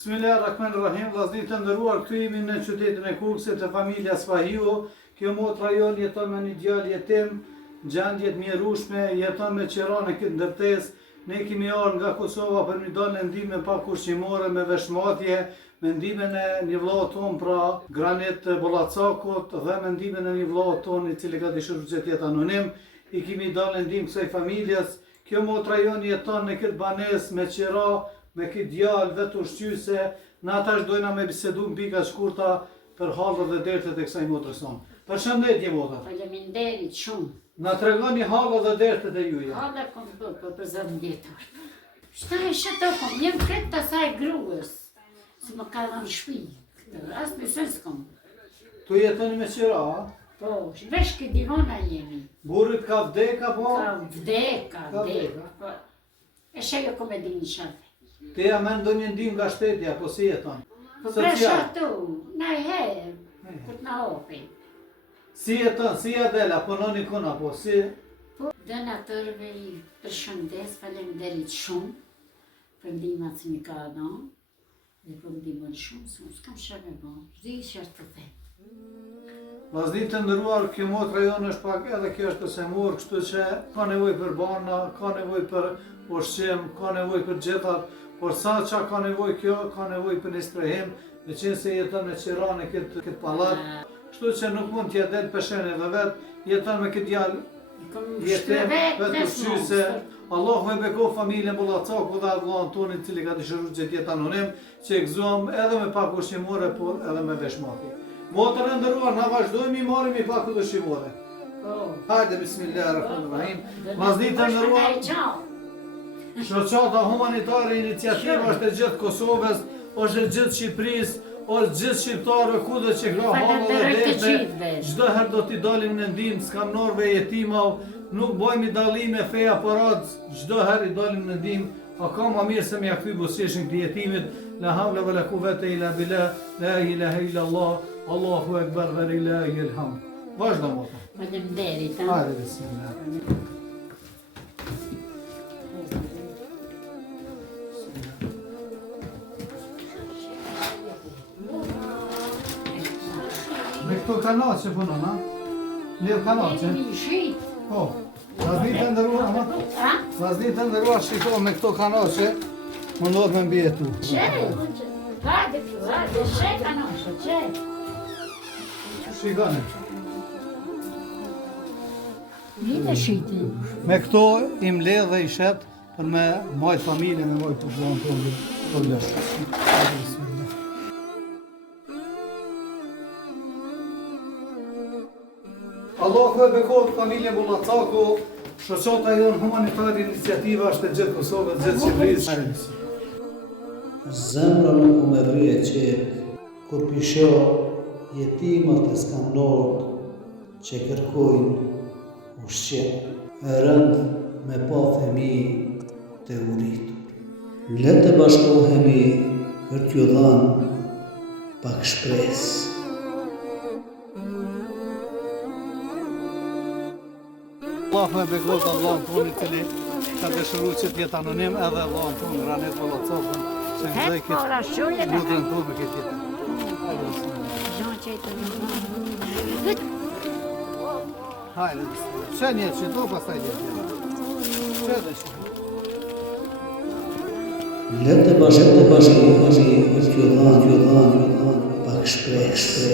Bismillahirrahmanirrahim, vllazërit të nderuar, këtu jemi në qytetin e Kukësit të familja Spahiu. Kjo motra jon jeton me një djalë jetim, gjendje të mjerueshme, jeton me qirane këtë ndërtesë. Ne kemi ardhur nga Kosova për mi dalë në ndihmë pak ushqimore me veshmatje, me ndihmën e një vllau ton pra Granit Bollacakut dhe me ndihmën e një vllau ton i cili ka dëshiruar që të jetë anonim. I kemi dalë në ndihmë kësaj familjes. Kjo motra jon jeton në këtë banesë me qira, me këtë djalë vetë ushqyse, në ata dojna me bisedu në pika shkurta për halët dhe dertet e kësaj motrës sonë. Përshëndetje motra. Faleminderit shumë. Na tregoni halët dhe dertet e juja. Halët kom bërë për 10 vjetor. Shta e shëto kom, jem kretë të saj gruës, si më ka dhënë shpi. Asë në sënë s'kom. Tu jetoni me qira, a? Po, vesh këtë divona jemi. Burrit ka vdeka, po? Ka vdeka. E shë jo kom e dini shatë. Te ja me ndonjë ndihmë nga shteti, apo si jeton? Po presha tu, na i herë, këtë na opi. Si jeton, si jadela, punoni kuna, po si? Po, dëna tërve i përshëndes, faleminderit shumë, për ndihmat që mi ka dhënë, dhe për ndihmën shumë, se unë s'kam shëve bo, zdi që të them. Vllazërit të nderuar, kjo motra jonë është pak edhe kjo është se morë, kështu që ka nevojë për barna, ka nevojë për ushqim, ka nevojë për gjetat, por sa qa ka nevojë kjo, ka nevojë për një strehim, me qenë se jeton në qirane këtë pallat, kështu që nuk mund t'ja del peshen edhe vetë, jeton me këtë djalë, jetim, vetë ushqyse. Allahu e beko familjen Bollacaku dhe vllaun tonin i cili ka dëshiruar që të jetë anonim, që e gëzuam edhe me pak ushqimore, por edhe me veshmati. Motrën e nderuar, na vazhdojmë i marrim i pak ushqimore. Hajde, bismillahirrahmanirrahim. Vllazërit të nderuar, shoqata humanitare iniciativa është e gjithë Kosovës, është e gjithë Shqipërisë, është gjithë shqiptarëve kudo që ka halë dhe derte. Çdo herë do t'i dalim në ndihmë skamnorëve, jetimave, nuk bëjmë dallime fe aparat, çdo herë i dalim në ndihmë. A ka më mirë se me ja kthy buzëqeshin këtij jetimit? La havla wala quwwata illa billah, la ilaha illa Allah, Allahu akbar wa lillahi alhamd. Vazhdo motra. Faleminderit. Hajde, bismillah. Me këto kanace punon, a? Lidh kanace? Po. Vllazërit të nderuar, vllazërit të nderuar, shikoj me këto kanace, mundohet me mbijetu. Hajde, shë kanace, shë. Shikoni. Vite shiti. Me këto i mbledh dhe i shet për me majtë familje, me majtë popullon tonë të vlerë. Allahu e bekohet familjen Bollacaku, shoqata jonë humanitare iniciativa është e gjithë Kosovës, gjithë Shqipërisë. Zemra nuk më rrije qetë, kur pisho jetimat e skamnorët që kërkojnë ushqim, e rënd me pa fëmi të uritur. Le të bashkohemi për t'ju dhanë pak shpresë. Allahu e bekohet vllaun tonë i cili ka dëshiruar që të jetë anonim, edhe vllaun tonë Granit Bollacakun, që nxjej këtë motrën tonë me këtë jetë. Hajde, shënje që do pastaj jetë. Shënje që. Le të bashkohemi për t'ju dhanë pak shpresë.